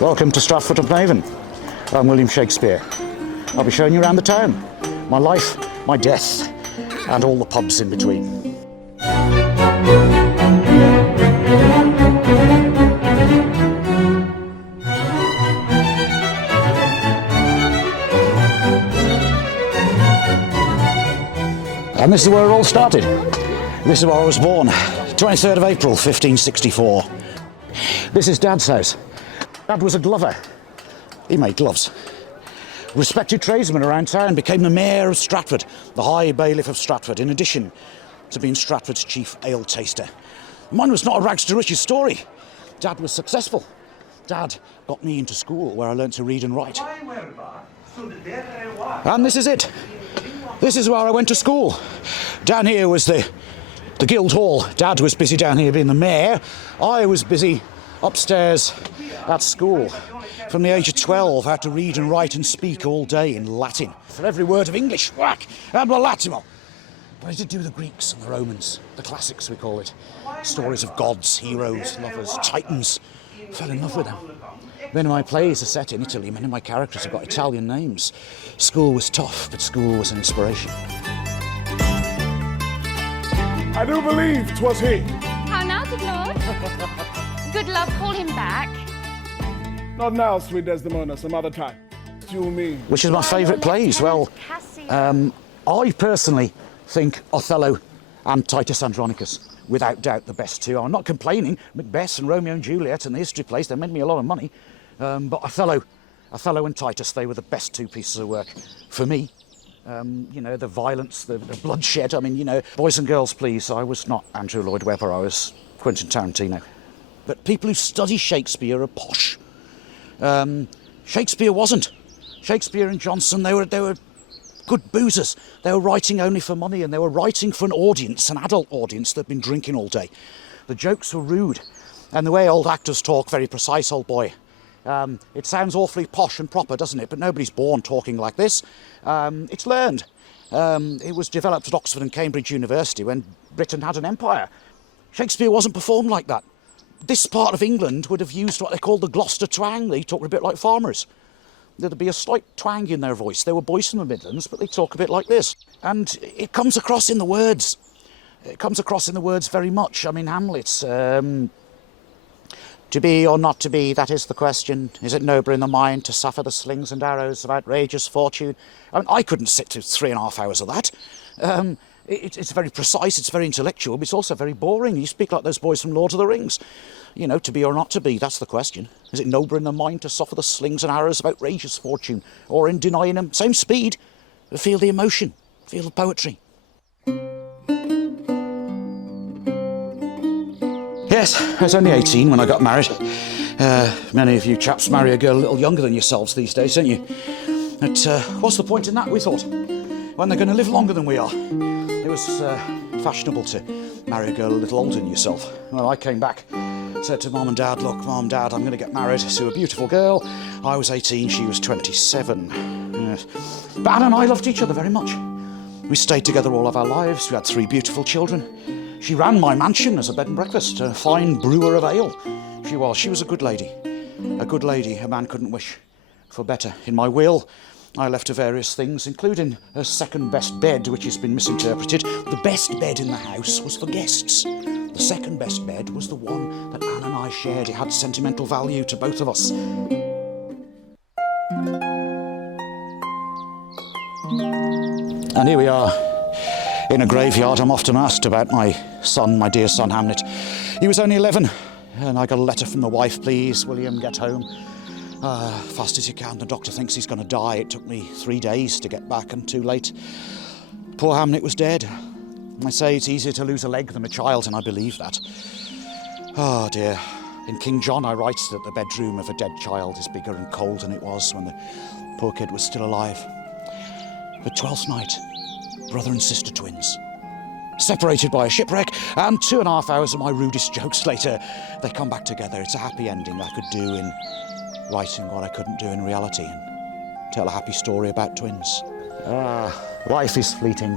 Welcome to Stratford-Upon-Avon. I'm William Shakespeare. I'll be showing you around the town, my life, my death, and all the pubs in between. And this is where it all started. This is where I was born, 23rd of April, 1564. This is Dad's house. Dad was a glover. He made gloves. Respected tradesman around town, became the mayor of Stratford, the High Bailiff of Stratford, in addition to being Stratford's chief ale taster. Mine was not a rags to riches story. Dad was successful. Dad got me into school where I learnt to read and write. And this is it. This is where I went to school. Down here was the Guild Hall. Dad was busy down here being the mayor. I was busy upstairs at school. From the age of 12, I had to read and write and speak all day in Latin. For every word of English, whack, habla latimo. But I did do the Greeks and the Romans, the classics we call it. Stories of gods, heroes, lovers, titans. Fell in love with them. Many of my plays are set in Italy. Many of my characters have got Italian names. School was tough, but school was an inspiration. I do believe 'twas he. How now, good lord? Good love, call him back. Not now, sweet Desdemona, some other time. You mean? Which is my favourite plays? Well, I personally think Othello and Titus Andronicus, without doubt, the best two. I'm not complaining. Macbeth and Romeo and Juliet and the history plays, they made me a lot of money. But Othello and Titus, they were the best two pieces of work for me. You know, the violence, the bloodshed. I mean, you know, boys and girls, please. I was not Andrew Lloyd Webber, I was Quentin Tarantino. But people who study Shakespeare are posh. Shakespeare wasn't. Shakespeare and Johnson, they were good boozers. They were writing only for money, and they were writing for an audience, an adult audience that had been drinking all day. The jokes were rude, and the way old actors talk, very precise, old boy. It sounds awfully posh and proper, doesn't it? But nobody's born talking like this. It's learned. It was developed at Oxford and Cambridge University when Britain had an empire. Shakespeare wasn't performed like that. This part of England would have used what they called the Gloucester twang. They talked a bit like farmers. There'd be a slight twang in their voice. They were boys from the Midlands, but they talk a bit like this. And it comes across in the words. It comes across in the words very much. I mean, Hamlet's, to be or not to be, that is the question. Is it nobler in the mind to suffer the slings and arrows of outrageous fortune? I mean, I couldn't sit through 3.5 hours of that. It's very precise, it's very intellectual, but it's also very boring. You speak like those boys from Lord of the Rings. You know, to be or not to be, that's the question. Is it nobler in the mind to suffer the slings and arrows of outrageous fortune, or in denying them, same speed, but feel the emotion, feel the poetry? Yes, I was only 18 when I got married. Many of you chaps marry a girl a little younger than yourselves these days, don't you? But what's the point in that, we thought, when they're going to live longer than we are? It was fashionable to marry a girl a little older than yourself. Well, I came back, said to Mum and Dad, look, Mum, Dad, I'm going to get married to a beautiful girl. I was 18, she was 27. But Anne and I loved each other very much. We stayed together all of our lives. We had 3 beautiful children. She ran my mansion as a bed and breakfast, a fine brewer of ale. She was a good lady. A good lady a man couldn't wish for better. In my will, I left her various things, including her second best bed, which has been misinterpreted. The best bed in the house was for guests. The second best bed was the one that Anne and I shared. It had sentimental value to both of us. And here we are, in a graveyard. I'm often asked about my son, my dear son Hamlet. He was only 11, and I got a letter from the wife, please, William, get home. Fast as you can, the doctor thinks he's going to die. It took me 3 days to get back, and too late. Poor Hamlet was dead. I say it's easier to lose a leg than a child, and I believe that. Oh dear. In King John I write that the bedroom of a dead child is bigger and cold than it was when the poor kid was still alive. But 12th night, brother and sister twins, separated by a shipwreck, and 2.5 hours of my rudest jokes later, they come back together. It's a happy ending I could do in writing what I couldn't do in reality, and tell a happy story about twins. Life is fleeting,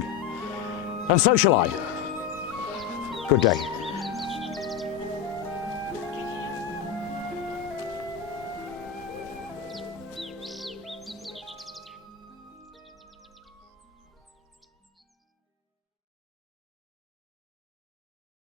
and so shall I. Good day.